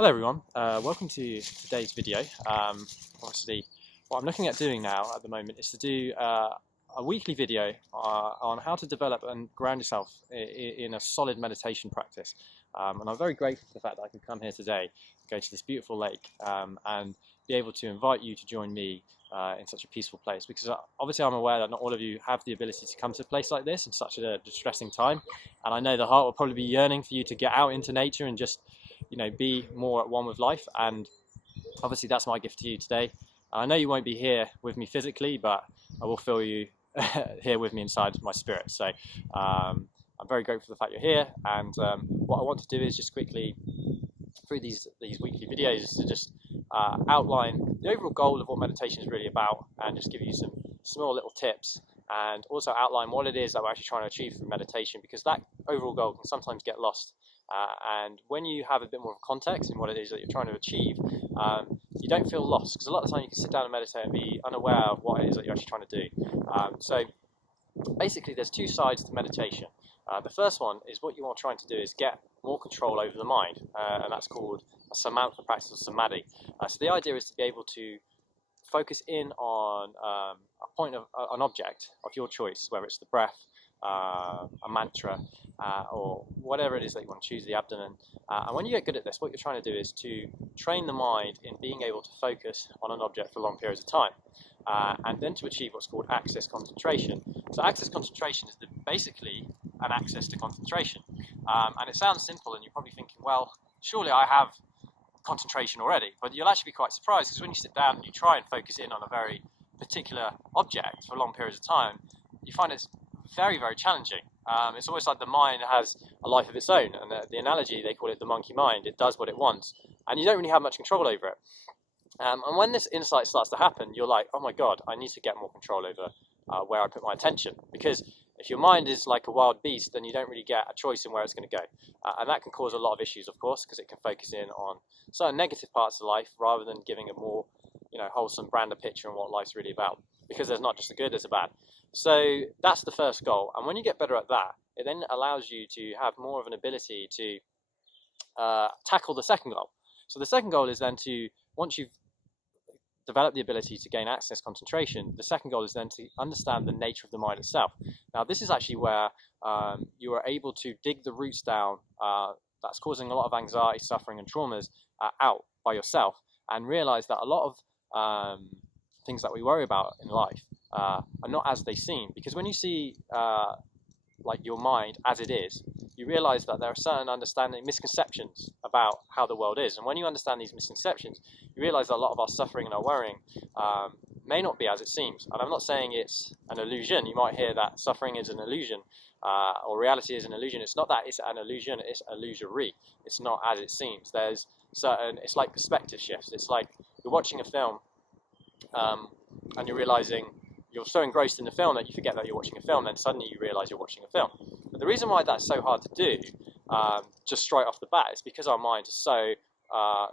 Hello everyone, welcome to today's video. Obviously what I'm looking at doing now at the moment is to do a weekly video on how to develop and ground yourself in a solid meditation practice. And I'm very grateful for the fact that I can come here today, go to this beautiful lake and be able to invite you to join me in such a peaceful place, because obviously I'm aware that not all of you have the ability to come to a place like this in such a distressing time, and I know the heart will probably be yearning for you to get out into nature and just be more at one with life. And obviously that's my gift to you today. I know you won't be here with me physically, but I will feel you here with me inside my spirit. So I'm very grateful for the fact you're here, and what I want to do is just quickly through these weekly videos to just outline the overall goal of what meditation is really about, and just give you some small little tips, and also outline what it is that we're actually trying to achieve through meditation, because that overall goal can sometimes get lost. And when you have a bit more of context in what it is that you're trying to achieve, you don't feel lost, because a lot of the time you can sit down and meditate and be unaware of what it is that you're actually trying to do. So basically there's two sides to meditation. The first one is what you are trying to do is get more control over the mind, and that's called a samatha practice, or samadhi. So the idea is to be able to focus in on a point of an object of your choice, whether it's the breath, a mantra, or whatever it is that you want to choose, the abdomen. And when you get good at this, what you're trying to do is to train the mind in being able to focus on an object for long periods of time, and then to achieve what's called access concentration. So access concentration is basically an access to concentration. And it sounds simple, and you're probably thinking, well, surely I have concentration already. But you'll actually be quite surprised, because when you sit down and you try and focus in on a very particular object for long periods of time, you find it's very, very challenging. It's almost like the mind has a life of its own, and the analogy, they call it the monkey mind. It does what it wants, and you don't really have much control over it. And when this insight starts to happen, you're like, oh my god, I need to get more control over where I put my attention, because if your mind is like a wild beast, then you don't really get a choice in where it's going to go, and that can cause a lot of issues, of course, because it can focus in on certain negative parts of life rather than giving a more wholesome, grander picture on what life's really about, because there's not just the good, there's the bad. So that's the first goal, and when you get better at that, it then allows you to have more of an ability to tackle the second goal. So the second goal is then to, once you've developed the ability to gain access concentration, the second goal is then to understand the nature of the mind itself. Now this is actually where you are able to dig the roots down that's causing a lot of anxiety, suffering and traumas out by yourself, and realize that a lot of things that we worry about in life are not as they seem. Because when you see like your mind as it is, you realize that there are certain misconceptions about how the world is, and when you understand these misconceptions, you realize that a lot of our suffering and our worrying may not be as it seems. And I'm not saying it's an illusion. You might hear that suffering is an illusion, or reality is an illusion. It's not that it's an illusion, it's illusory. It's not as it seems. There's certain, it's like perspective shifts. It's like you're watching a film and you're realizing you're so engrossed in the film that you forget that you're watching a film, then suddenly you realize you're watching a film. But the reason why that's so hard to do, just straight off the bat, is because our mind is so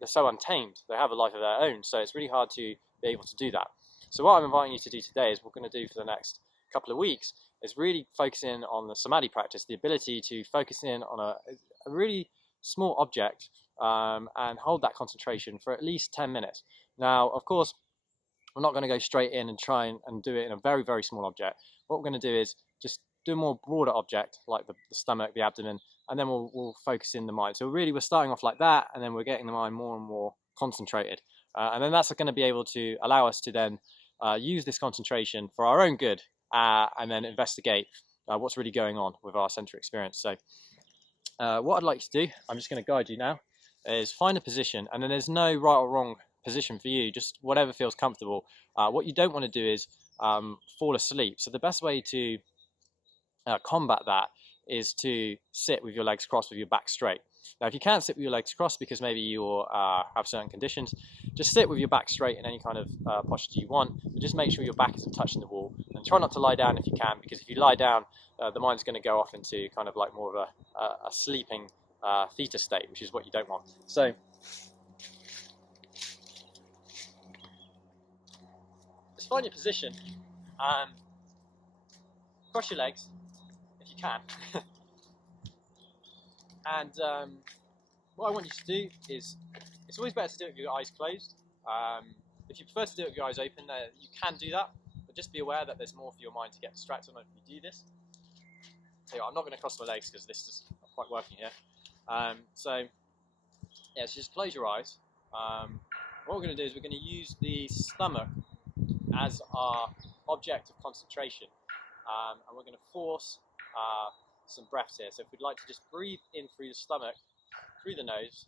they're so untamed. They have a life of their own, so it's really hard to be able to do that. So what I'm inviting you to do today, is what we're going to do for the next couple of weeks, is really focus in on the samadhi practice, the ability to focus in on a really small object and hold that concentration for at least 10 minutes. Now, of course, I'm not going to go straight in and try and do it in a very, very small object. What we're going to do is just do a more broader object, like the stomach, the abdomen, and then we'll focus in the mind. So really we're starting off like that, and then we're getting the mind more and more concentrated. And then that's going to be able to allow us to then use this concentration for our own good, and then investigate what's really going on with our center experience. So what I'd like to do, I'm just going to guide you now, is find a position, and then there's no right or wrong position for you, just whatever feels comfortable. What you don't want to do is fall asleep. So the best way to combat that is to sit with your legs crossed, with your back straight. Now if you can't sit with your legs crossed because maybe you have certain conditions, just sit with your back straight in any kind of posture you want, but just make sure your back isn't touching the wall, and try not to lie down if you can, because if you lie down, the mind's going to go off into kind of like more of a sleeping theta state, which is what you don't want. So just find your position, cross your legs if you can, and what I want you to do is, it's always better to do it with your eyes closed. If you prefer to do it with your eyes open, you can do that, but just be aware that there's more for your mind to get distracted on if you do this. So I'm not going to cross my legs because this is not quite working here. So just close your eyes. What we're going to do is we're going to use the stomach as our object of concentration, and we're going to force some breaths here. So if we'd like to just breathe in through the stomach, through the nose,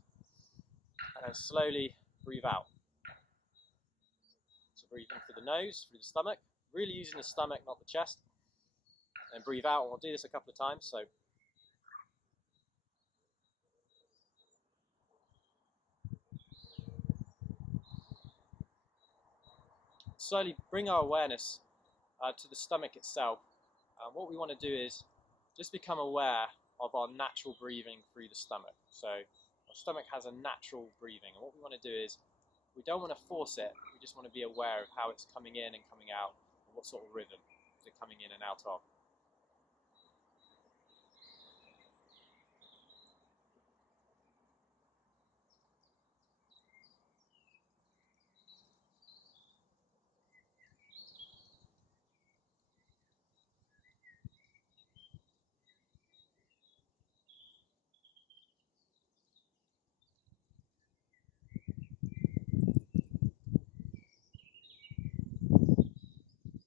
and then slowly breathe out. So breathe in through the nose, through the stomach, really using the stomach, not the chest, and breathe out. And we'll do this a couple of times. So slowly bring our awareness to the stomach itself. What we want to do is just become aware of our natural breathing through the stomach. So our stomach has a natural breathing, and what we want to do is we don't want to force it, we just want to be aware of how it's coming in and coming out, and what sort of rhythm is it coming in and out of.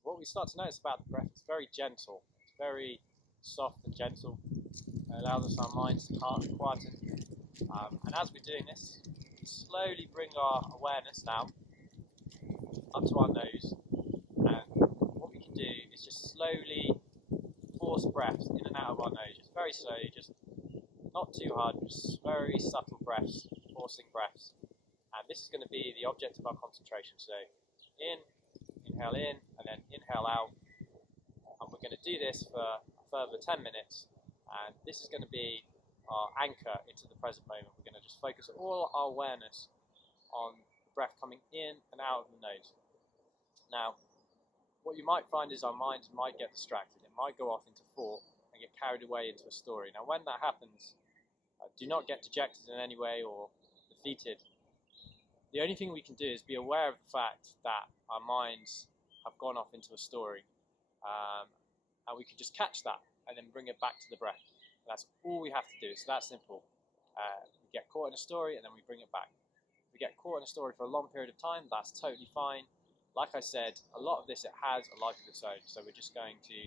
What we start to notice about the breath, it's very gentle, it's very soft and gentle. It allows our minds to quieten. And as we're doing this, we slowly bring our awareness now up to our nose. And what we can do is just slowly force breaths in and out of our nose, just very slowly, just not too hard, just very subtle breaths, forcing breaths. And this is going to be the object of our concentration. So inhale in, and then inhale out. And we're going to do this for a further 10 minutes. And this is going to be our anchor into the present moment. We're going to just focus all our awareness on the breath coming in and out of the nose. Now, what you might find is our minds might get distracted. It might go off into thought and get carried away into a story. Now, when that happens, do not get dejected in any way or defeated. The only thing we can do is be aware of the fact that our minds have gone off into a story, and we can just catch that and then bring it back to the breath. And that's all we have to do. It's that simple. We get caught in a story and then we bring it back. If we get caught in a story for a long period of time, that's totally fine. Like I said, a lot of this, it has a life of its own. So we're just going to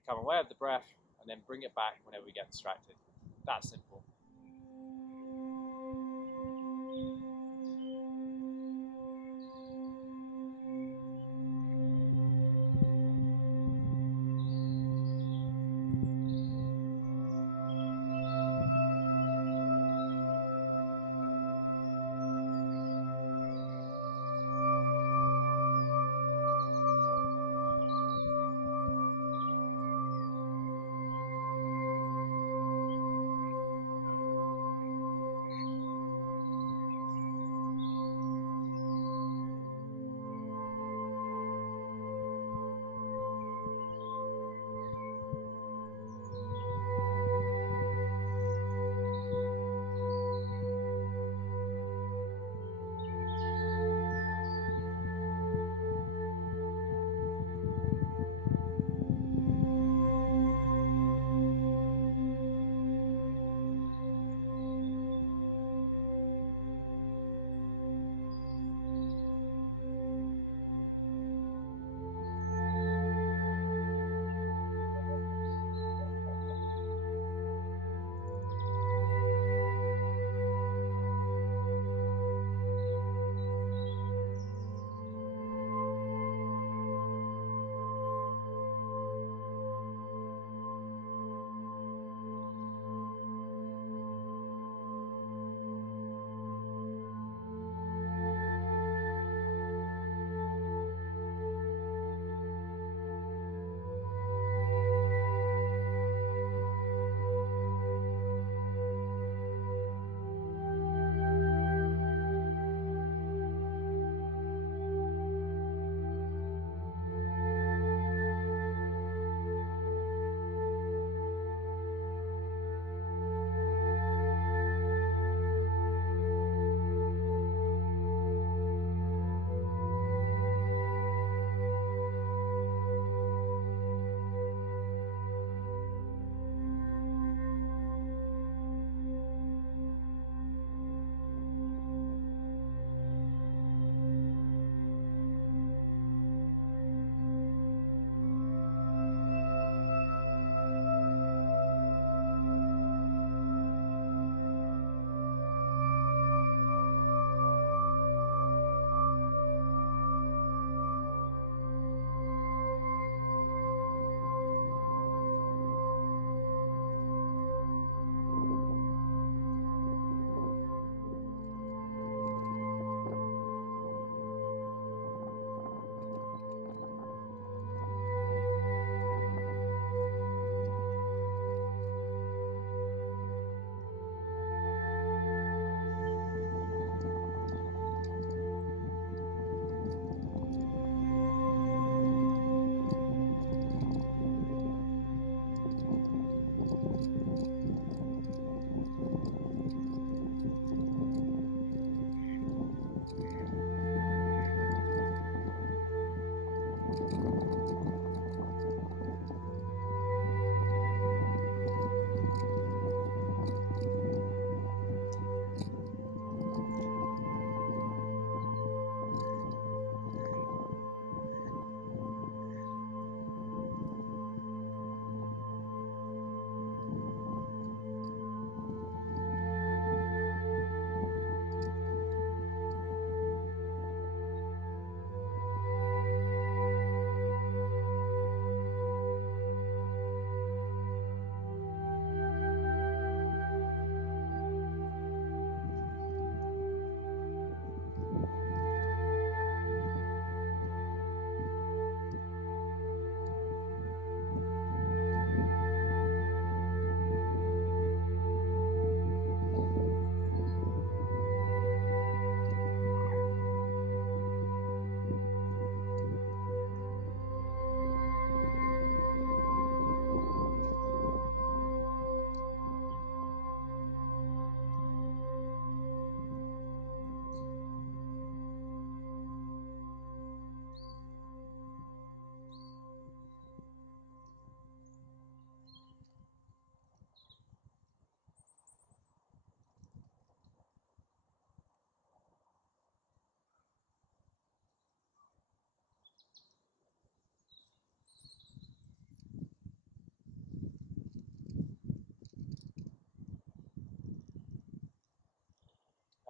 become aware of the breath and then bring it back whenever we get distracted. That simple.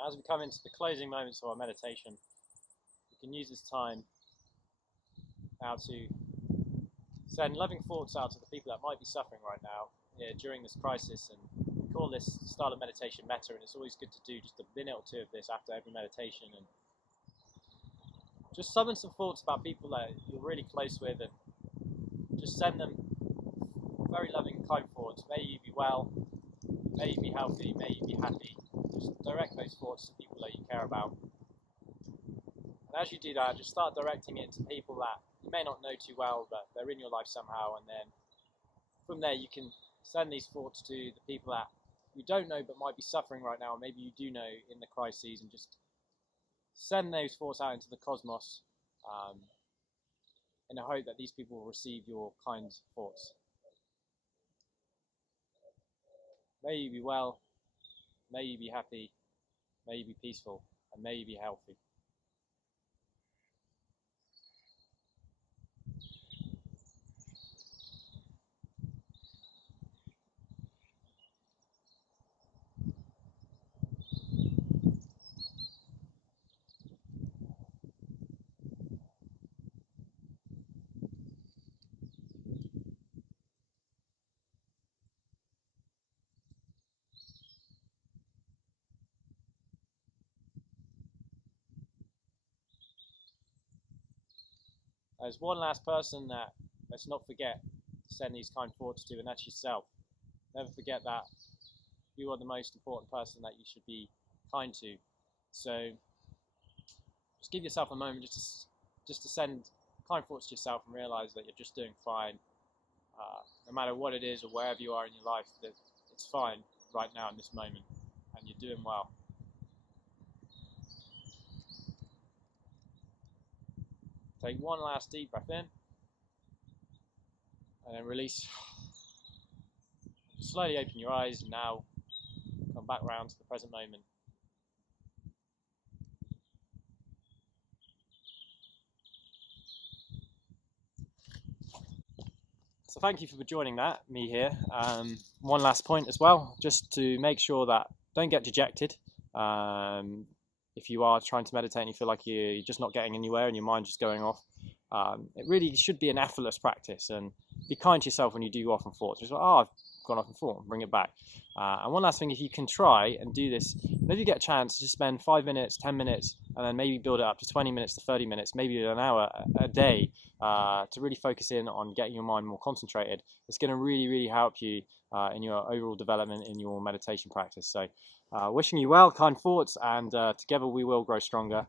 As we come into the closing moments of our meditation, we can use this time now to send loving thoughts out to the people that might be suffering right now during this crisis. And we call this style of meditation Metta, and it's always good to do just a minute or two of this after every meditation, and just summon some thoughts about people that you're really close with, and just send them very loving, kind thoughts. May you be well, may you be healthy, may you be happy. Just direct those thoughts to people that you care about. And as you do that, just start directing it to people that you may not know too well, but they're in your life somehow. And then from there, you can send these thoughts to the people that you don't know but might be suffering right now, or maybe you do know in the crises, and just send those thoughts out into the cosmos in the hope that these people will receive your kind thoughts. May you be well, may you be happy, may you be peaceful, and may you be healthy. There's one last person that let's not forget to send these kind thoughts to, and that's yourself. Never forget that you are the most important person that you should be kind to. So just give yourself a moment just to send kind thoughts to yourself, and realize that you're just doing fine. No matter what it is or wherever you are in your life, that it's fine right now in this moment, and you're doing well. Take one last deep breath in, and then release. Slowly open your eyes, and now come back round to the present moment. So thank you for joining me here. One last point as well, just to make sure that don't get dejected. If you are trying to meditate and you feel like you're just not getting anywhere and your mind's just going off, it really should be an effortless practice, and be kind to yourself when you do go off on thoughts. Just like, I've gone off on thought, bring it back. And one last thing, if you can try and do this, maybe you get a chance to spend 5 minutes, 10 minutes, and then maybe build it up to 20 minutes to 30 minutes, maybe an hour a day, to really focus in on getting your mind more concentrated. It's going to really, really help you in your overall development in your meditation practice. So wishing you well, kind thoughts, and together we will grow stronger.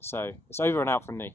So it's over and out from me.